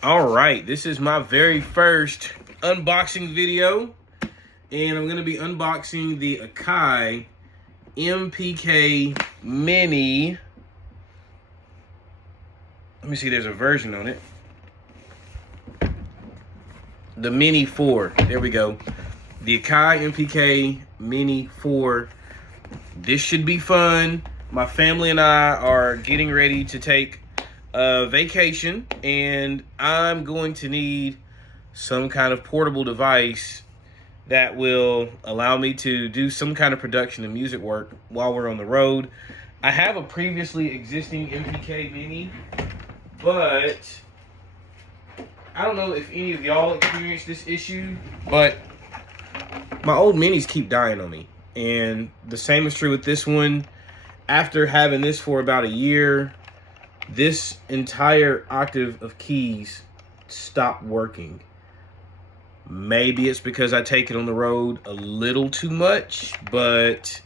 All right, this is my very first unboxing video, and I'm gonna be unboxing the Akai MPK Mini. Let me see, there's a version on it. The Mini 4, there we go. The Akai MPK Mini 4. This should be fun. My family and I are getting ready to take a vacation, and I'm going to need some kind of portable device that will allow me to do some kind of production and music work while we're on the road. I have a previously existing MPK Mini, but I don't know if any of y'all experienced this issue, but my old minis keep dying on me. And the same is true with this one. After having this for about a year, this entire octave of keys stopped working. Maybe it's because I take it on the road a little too much, but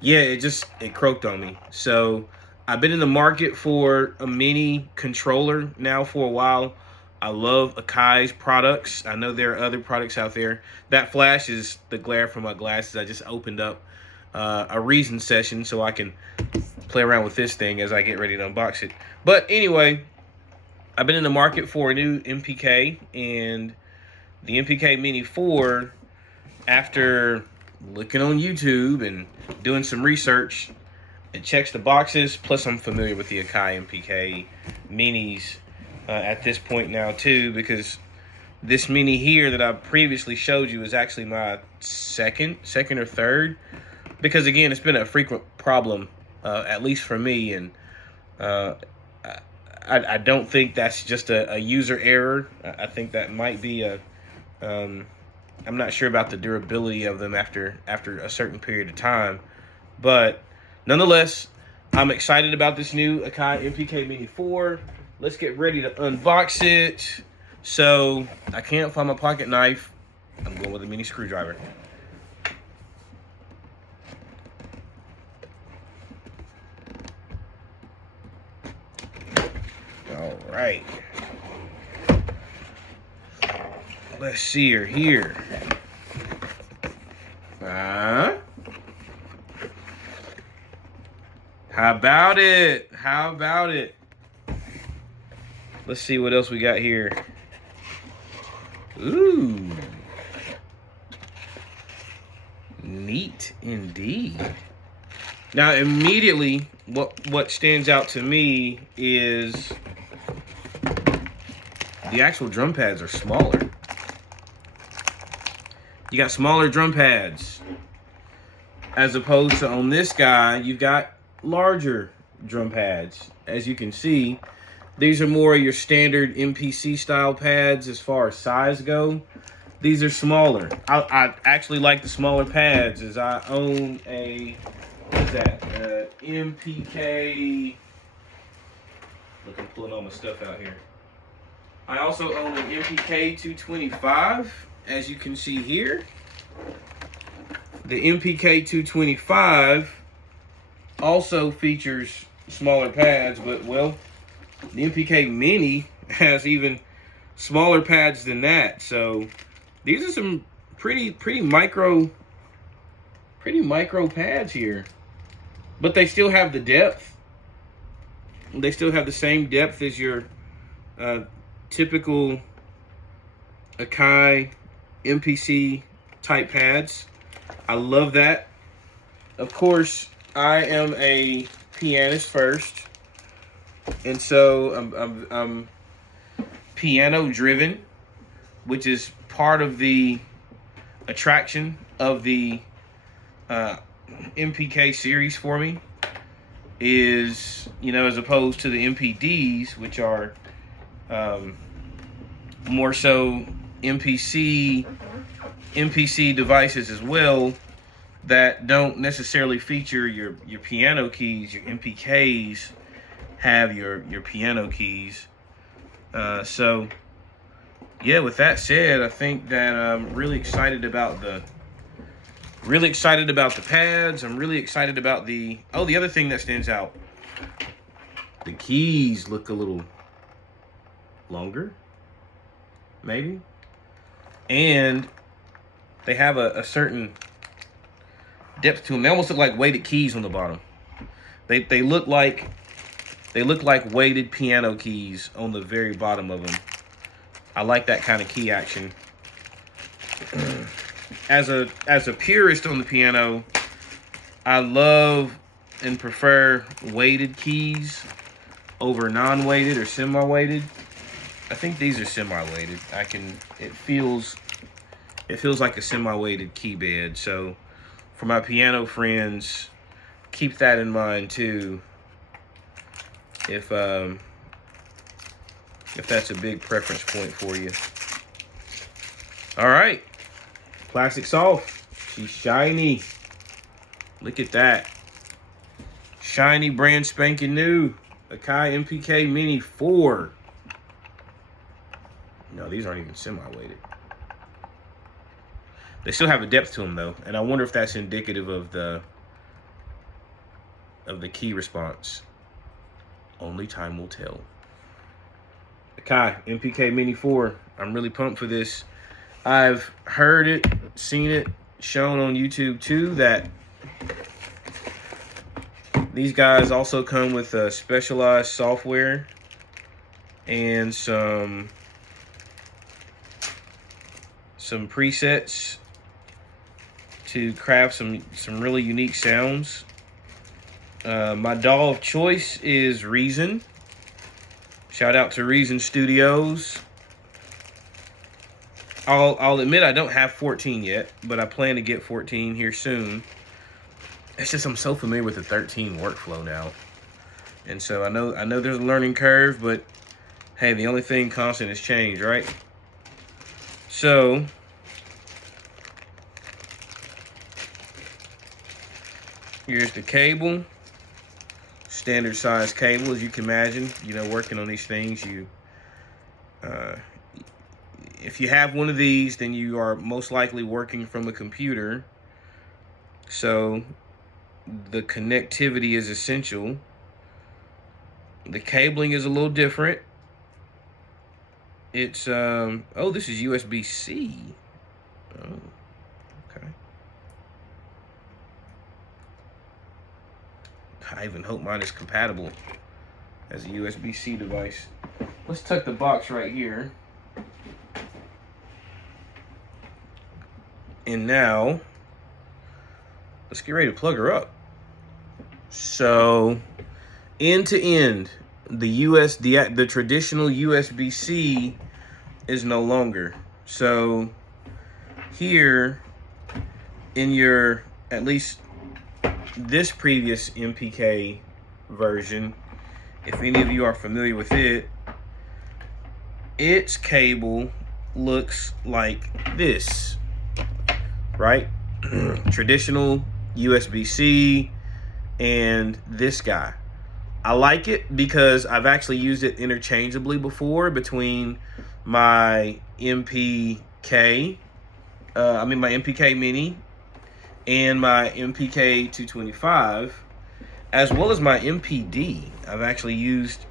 yeah, it croaked on me. So I've been in the market for a mini controller now for a while. I love Akai's products. I know there are other products out there. That flash is the glare from my glasses. I just opened up a Reason session so I can play around with this thing as I get ready to unbox it. But anyway, I've been in the market for a new MPK, and the MPK Mini IV, after looking on YouTube and doing some research, it checks the boxes. Plus, I'm familiar with the Akai MPK Minis at this point now too, because this Mini here that I previously showed you is actually my second or third, because again, it's been a frequent problem, at least for me, and I don't think that's just a user error. I think that might be I'm not sure about the durability of them after a certain period of time, but nonetheless, I'm excited about this new Akai MPK Mini 4. Let's get ready to unbox it. So I can't find my pocket knife. I'm going with a mini screwdriver. All right. Let's see her here. How about it? How about it? Let's see what else we got here. Ooh. Neat indeed. Now, immediately, what stands out to me is the actual drum pads are smaller. You got smaller drum pads, as opposed to on this guy, you've got larger drum pads. As you can see, these are more of your standard MPC style pads as far as size go. These are smaller. I actually like the smaller pads, as I own a, what is that? MPK. Look, I'm pulling all my stuff out here. I also own an MPK 225, as you can see here. The MPK 225 also features smaller pads, but well, the MPK Mini has even smaller pads than that. So these are some pretty micro pads here, but they still have the depth. They still have the same depth as your typical Akai MPC type pads. I love that. Of course, I am a pianist first, and so I'm piano driven, which is part of the attraction of the MPK series for me. Is, you know, as opposed to the MPDs, which are more so MPC devices as well, that don't necessarily feature your piano keys. Your MPKs have your piano keys. So yeah, with that said, I think that I'm really excited about the pads. I'm really excited about the other thing that stands out. The keys look a little longer, maybe. And they have a certain depth to them. They almost look like weighted keys on the bottom. They look like weighted piano keys on the very bottom of them. I like that kind of key action. As a purist on the piano, I love and prefer weighted keys over non-weighted or semi-weighted. I think these are semi-weighted. It feels like a semi-weighted key bed. So for my piano friends, keep that in mind too. If that's a big preference point for you. All right, plastic soft. She's shiny. Look at that. Shiny, brand spanking new Akai MPK Mini IV. No, these aren't even semi-weighted. They still have a depth to them though, and I wonder if that's indicative of the key response. Only time will tell. Akai MPK Mini IV. I'm really pumped for this. I've heard it, seen it, shown on YouTube too, that these guys also come with a specialized software and some presets to craft some really unique sounds. My DAW of choice is Reason. Shout out to Reason Studios. I'll admit I don't have 14 yet, but I plan to get 14 here soon. It's just I'm so familiar with the 13 workflow now. And so I know there's a learning curve, but hey, the only thing constant is change, right? So here's the cable. Standard size cable, as you can imagine. You know, working on these things, if you have one of these, then you are most likely working from a computer. So the connectivity is essential. The cabling is a little different. It's oh, this is USB-C. Oh, okay. I even hope mine is compatible as a USB-C device. Let's tuck the box right here. And now, let's get ready to plug her up. So, end to end, the traditional USB-C is no longer. So, here, in your, at least this previous MPK version, if any of you are familiar with it, its cable looks like this, right? Traditional USB-C and this guy. I like it because I've actually used it interchangeably before between my MPK, my MPK Mini and my MPK 225, as well as my MPD. I've actually used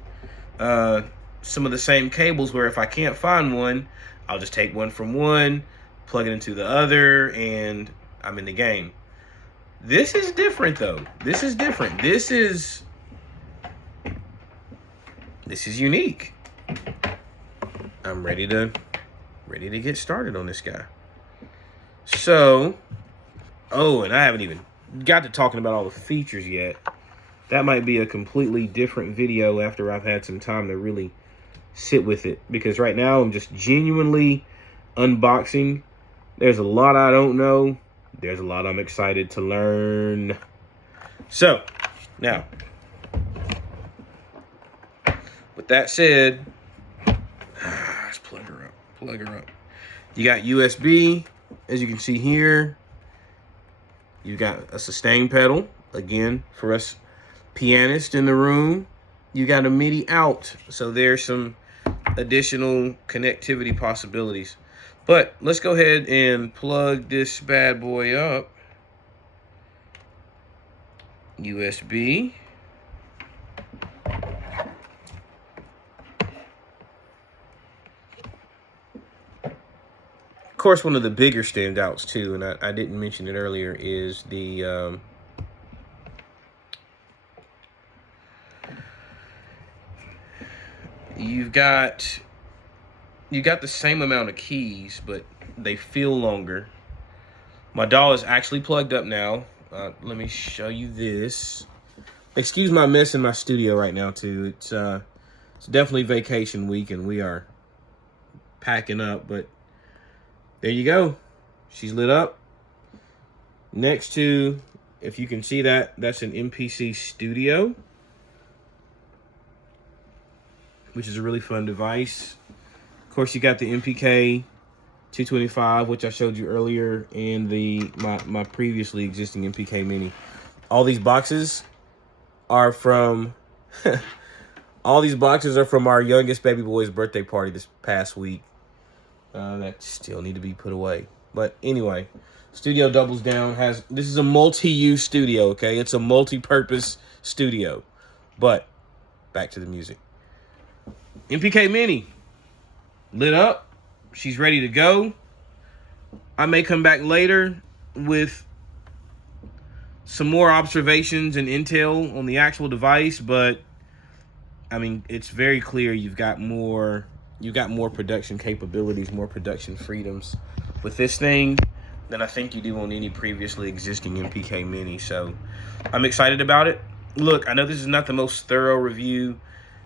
some of the same cables where if I can't find one, I'll just take one from one, plug it into the other, and I'm in the game. This is different though. This is different. This is unique. I'm ready to get started on this guy. So, oh, and I haven't even got to talking about all the features yet. That might be a completely different video after I've had some time to really sit with it, because right now I'm just genuinely unboxing. There's a lot I don't know. There's a lot I'm excited to learn. So, now, with that said, let's plug her up. Plug her up. You got USB, as you can see here. You got a sustain pedal, again, for us pianists in the room. You got a MIDI out, so there's some additional connectivity possibilities. But let's go ahead and plug this bad boy up. USB. course, one of the bigger standouts too, and I didn't mention it earlier, is the you got the same amount of keys, but they feel longer. My doll is actually plugged up now. Let me show you this. Excuse my mess in my studio right now too. It's definitely vacation week and we are packing up, but there you go. She's lit up. Next to, if you can see that, that's an MPC Studio, which is a really fun device. Of course, you got the MPK 225, which I showed you earlier, and my previously existing MPK Mini. All these boxes are from our youngest baby boy's birthday party this past week. That still need to be put away. But anyway, studio doubles down. This is a multi-use studio, okay? It's a multi-purpose studio. But back to the music. MPK Mini lit up. She's ready to go. I may come back later with some more observations and intel on the actual device, but I mean, it's very clear you've got more production capabilities, more production freedoms with this thing than I think you do on any previously existing MPK Mini. So I'm excited about it. Look, I know this is not the most thorough review.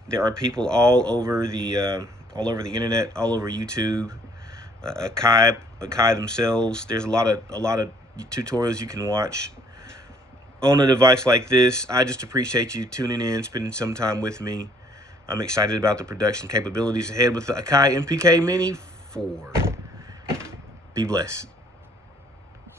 There are people all over the internet, all over YouTube, Akai themselves. There's a lot of tutorials you can watch on a device like this. I just appreciate you tuning in, spending some time with me. I'm excited about the production capabilities ahead with the Akai MPK Mini IV. Be blessed.